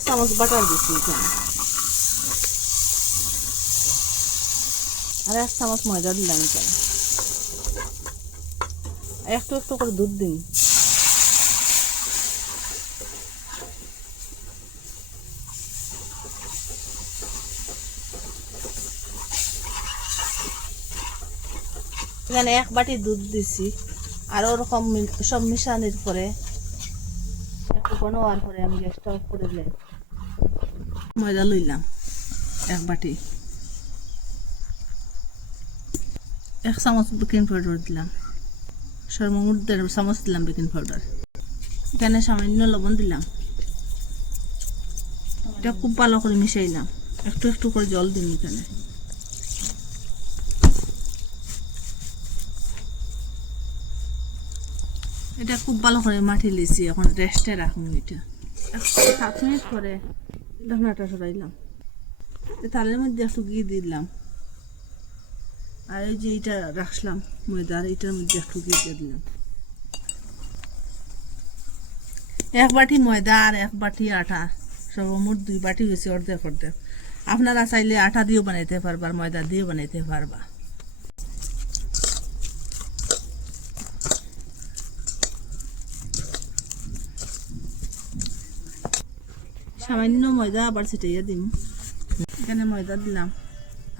চামচ বাটার দিচ্ছি এখানে আর এক চামচ ময়দা দিলাম এখানে একটু একটু করে দুধ দিন এখানে এক বাটি দুধ দিছি। আর ওরকম সব মিশানোর পরে হওয়ার পরে আমি গ্যাসটা অফ করে দিলাম ময়দা লইলাম, এক বাটি। এক চামচ বেকিং পাউডার দিলাম। সর্বমোট চামচ দিলাম বেকিং পাউডার এখানে সামান্য লবণ দিলাম। এটা খুব ভালো করে মিশাইলাম। একটু একটু করে জল দিন এখানে। এটা খুব ভালো করে মাটি লিছি, এখন রেস্টে রাখুন এটা। সাত মিনিট পরে ঢাকনাটা সরাইলাম। তালের মধ্যে একটু ঘি দিলাম। আর এই যে এটা রাখলাম ময়দার, এটার মধ্যে একটু ঘি দিয়ে দিলাম। এক বাটি ময়দা আর এক বাটি আটা, সর্বমোট দুই বাটি হয়েছে অর্ধেক অর্ধেক। আপনারা চাইলে আটা দিয়েও বানাইতে পারবা ময়দা দিয়েও বানাইতে পারবা। সামান্য ময়দা আবার ছিটাইয়া দিম। এখানে ময়দা দিলাম।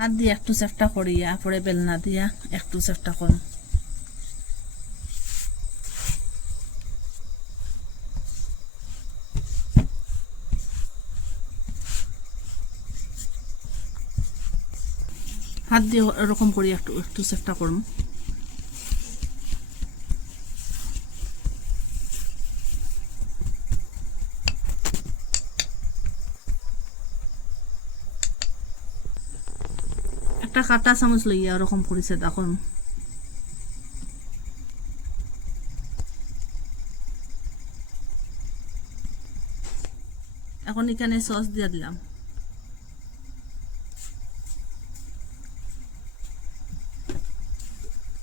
আর দিয়ে একটু চেষ্টা করিয়া পরে বেলনা দিয়া একটু চেষ্টা করুন হাত দিয়ে এরকম করি একটু একটু চেষ্টা করুন একটা কাটা চামচ লইয়া ওরকম করেছে দেখুন। এখন এখানে সস দিয়ে দিলাম।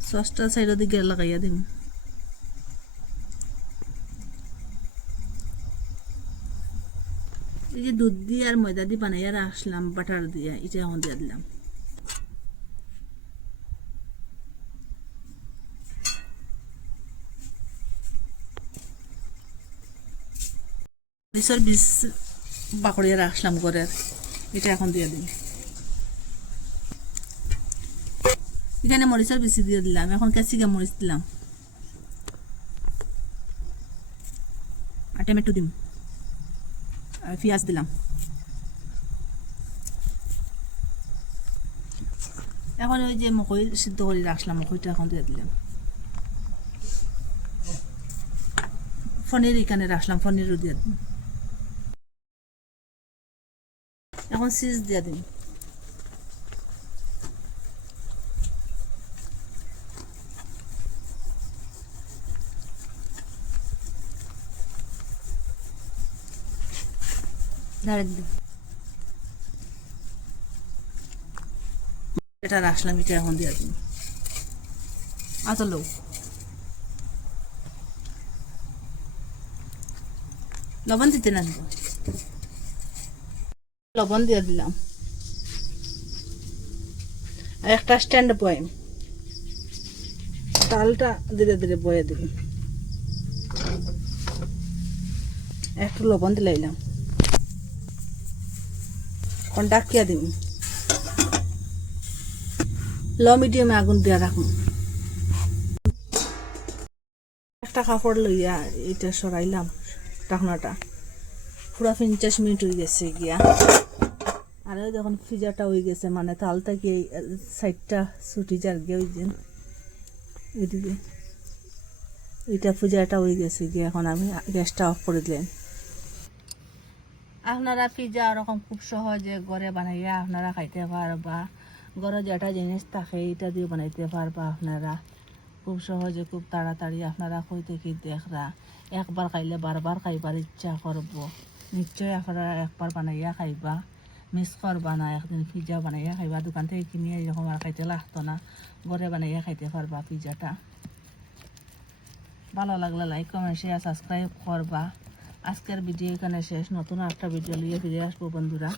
সসটা সাইডের দিকে লাগাইয়া দিম। এই যে দুধ দিয়ে আর ময়দা দিয়ে বানাইয়া রাখলাম বাটার দিয়ে এটা এখন দিয়ে দিলাম। মরিচের বীজ বাকড়িয়ে রাখলাম ঘরের এটা এখন দিয়ে দিন। এখানে মরিচের বেশি দিয়ে দিলাম। এখন ক্যাপসিকাম মরিচ দিলাম। আর টমেটো দিম। আর পেঁয়াজ দিলাম। এখন ওই যে মকই সিদ্ধ করে রাখলাম, মকইটা এখন দিয়ে দিলাম। পনির এখানে রাখলাম, পনিরও দিয়ে দিন এখন চিজ দিয়ে দিন। এটা রাখলাম, এটা এখন দিয়ে দিন। আচ্ছা লোক লবণ দিতে না লবণ দিয়ে দিলাম। আর একটা স্ট্যান্ড বয়াম তালটা ধীরে ধীরে বয়ে দিব একটু লবণ দিলাইলাম এখন ডাকিয়া দিম ল মিডিয়ামে আগুন দিয়া রাখুন। একটা কাপড় লইয়া এটা সরাইলাম। টাকনাটা পুরা পঞ্চাশ মিনিট হয়ে গেছে গিয়া। আর দেখুন ফিজাটা হয়ে গেছে মানে তালটা কি সাইডটা ছুটি যার গিয়ে ওই দিন এদিকে এইটা পূজাটা হয়ে গেছে গিয়ে এখন আমি গ্যাসটা অফ করে দিলেন আপনারা পিজা ওরকম খুব সহজে ঘরে বানাইয়া আপনারা খাইতে পারবা। ঘরে যেটা জিনিস থাকে, এটা দিয়ে বানাইতে পারবা আপনারা। খুব সহজে, খুব তাড়াতাড়ি আপনারা কই থেকে দেখরা একবার খাইলে বারবার খাইবার ইচ্ছা করব। নিশ্চয় আপনারা একবার বানাইয়া খাইবা। মিস করবা না একদিন পিজা বানাইয়া খাইবা, দোকান থেকে কিনে এরকম আর খাইতে লাগতো না। ঘরে বানাইয়া খাইতে পারবা পিজাটা ভালো লাগলে লাইক কমেন্ট শেয়ার সাবস্ক্রাইব করবা আজকের ভিডিও এখানে শেষ, নতুন একটা ভিডিও নিয়ে ফিরে আসব বন্ধুরা।